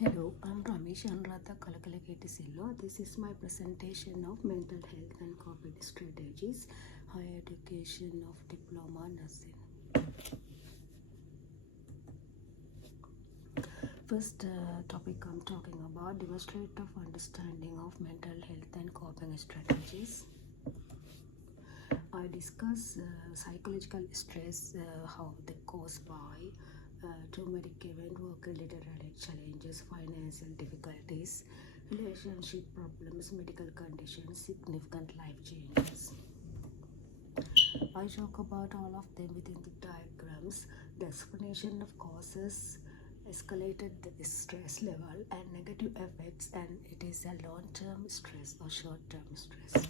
Hello, I'm Ramesh Anuradha Kalakalaketisillo. This is my presentation of mental health and coping strategies, higher education of Diploma nursing. First topic I'm talking about demonstrative understanding of mental health and coping strategies. I discuss psychological stress, how they caused by traumatic event, work-related challenges, financial difficulties, relationship problems, medical conditions, significant life changes. I talk about all of them within the diagrams. The explanation of causes, escalated the stress level and negative effects, and it is a long-term stress or short-term stress.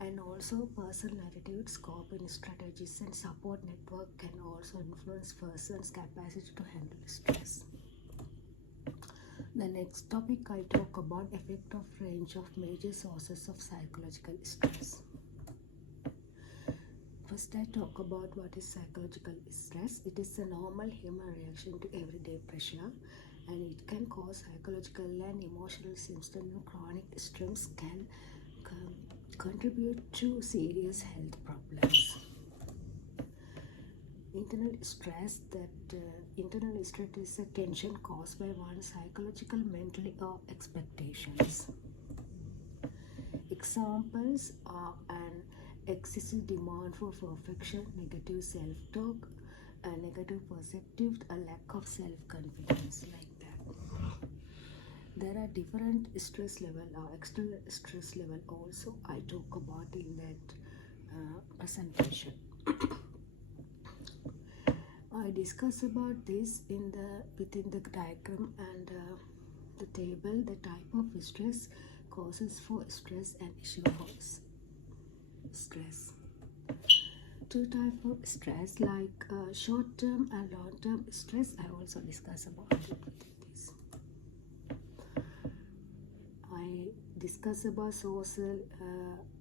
And also personal attitudes, coping strategies and support network can also influence person's capacity to handle stress. The next topic I talk about effect of range of major sources of psychological stress. First I talk about what is psychological stress. It is a normal human reaction to everyday pressure, and it can cause psychological and emotional symptoms, and chronic stress can contribute to serious health problems. Internal stress is a tension caused by one's psychological, mentally or expectations. Examples are an excessive demand for perfection, negative self-talk, a negative perspective, a lack of self-confidence, like that. There are different stress level or external stress level also I talk about in that presentation. I discuss about this within the diagram and the table, the type of stress, causes for stress and issue for stress. Two types of stress like short-term and long-term stress. I also discuss about it within this. I discuss about social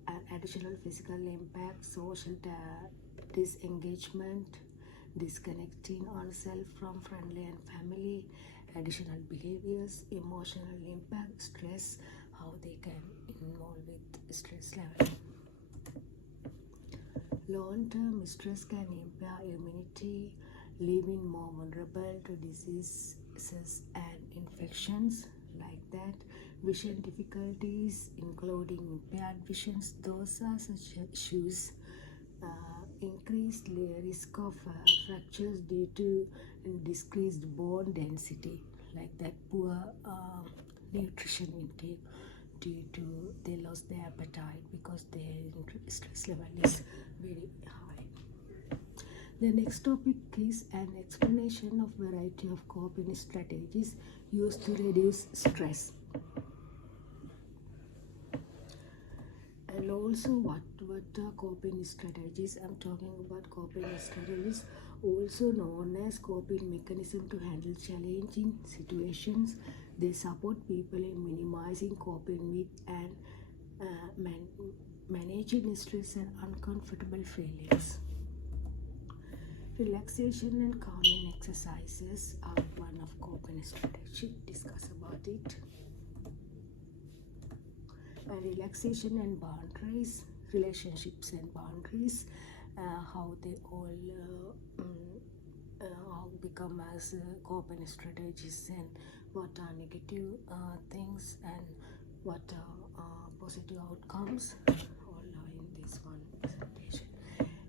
and additional physical impact, social disengagement, disconnecting oneself from friendly and family, additional behaviors, emotional impact, stress, how they can involve with stress level. Long-term stress can impair immunity, leaving more vulnerable to diseases and infections, like that. Vision difficulties, including impaired visions, those are such issues. Increased risk of fractures due to decreased bone density, like that. Poor nutrition intake due to they lost their appetite because their stress level is very high. The next topic is an explanation of variety of coping strategies used to reduce stress. And also what are coping strategies? I'm talking about coping strategies, also known as coping mechanism to handle challenging situations. They support people in minimizing coping with and managing stress and uncomfortable feelings. Relaxation and calming exercises are one of coping strategies. Discuss about it. Relaxation and boundaries, relationships and boundaries, how they all become as coping strategies, and what are negative things and what are positive outcomes, all are in this one presentation.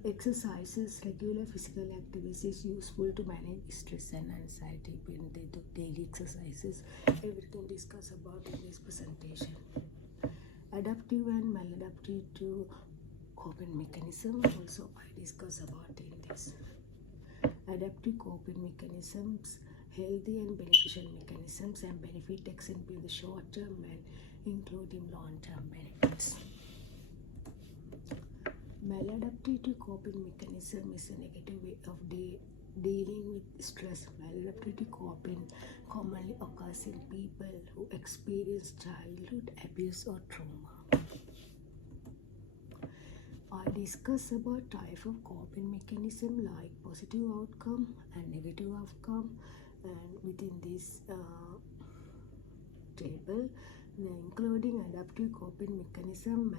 Exercises, regular physical activities is useful to manage stress and anxiety. When they do daily exercises, everything discussed about in this presentation. Adaptive and maladaptive to coping mechanism, also I discuss about in this. Adaptive coping mechanisms, healthy and beneficial mechanisms, and benefit extend beyond the short term and including long term benefits. Maladaptive to coping mechanism is a negative way of dealing with stress. Maladaptive coping commonly occurs in people who experience childhood abuse or trauma. I discuss about type of coping mechanism like positive outcome and negative outcome, And within this table, including adaptive coping mechanism,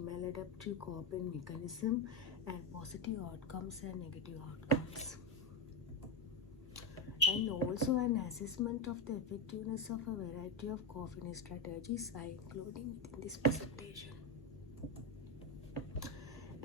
maladaptive coping mechanism, and positive outcomes and negative outcomes. And also an assessment of the effectiveness of a variety of coping strategies are including within this presentation.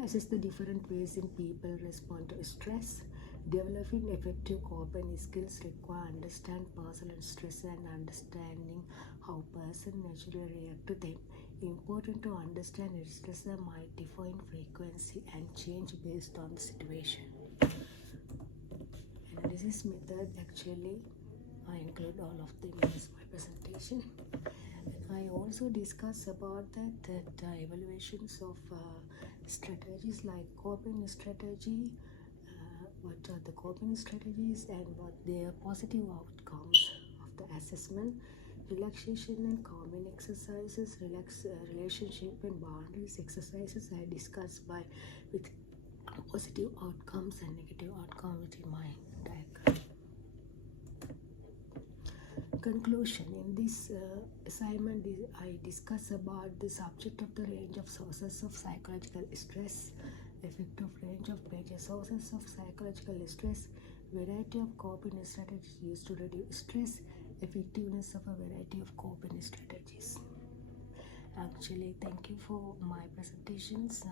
Assess the different ways in people respond to stress. Developing effective coping skills require understand personal stress and understanding how person naturally react to them. Important to understand stress might differ in frequency and change based on the situation. Analysis method, actually I include all of them in this my presentation. I also discuss about that evaluations of strategies like coping strategy, what are the coping strategies and what their positive outcomes of the assessment, relaxation and calming exercises, relationship and boundaries exercises I discussed with positive outcomes and negative outcomes in my diagram. Conclusion. In this assignment, I discuss about the subject of the range of sources of psychological stress, effective range of major sources of psychological stress, variety of coping strategies used to reduce stress, effectiveness of a variety of coping strategies. Actually, thank you for my presentations.